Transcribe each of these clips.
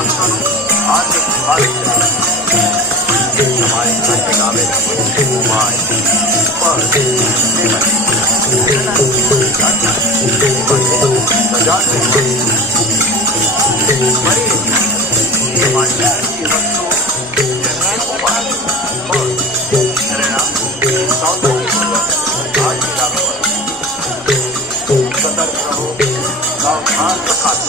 ભક્તોનું હાર્દિક સ્વાગત છે. તમારી સાથે ગાવેલા વાય પર સતર્ક રહો, સાવધાન રખાશો.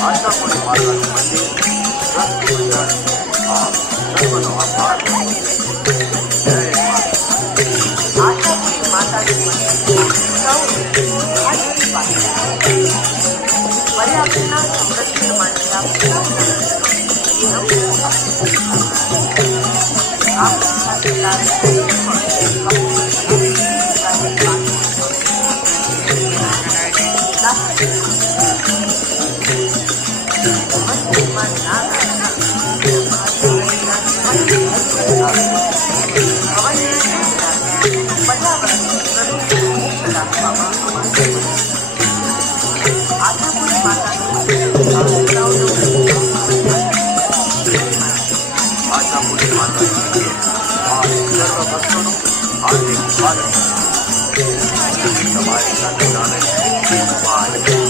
આશાપુરી માતાનું મંદિર રસ્તી બંદર આપ સર્વનો આભાર. જય આશાપુરી માતાનું મંદિર પર્યાવરણના સંરક્ષણ માટે આશાપુરી માતાનું મંદિર આપ સર્વ ભક્તોનું હાર્દિક સ્વાગત છે. તમારી સાથે ગાવેલા વાય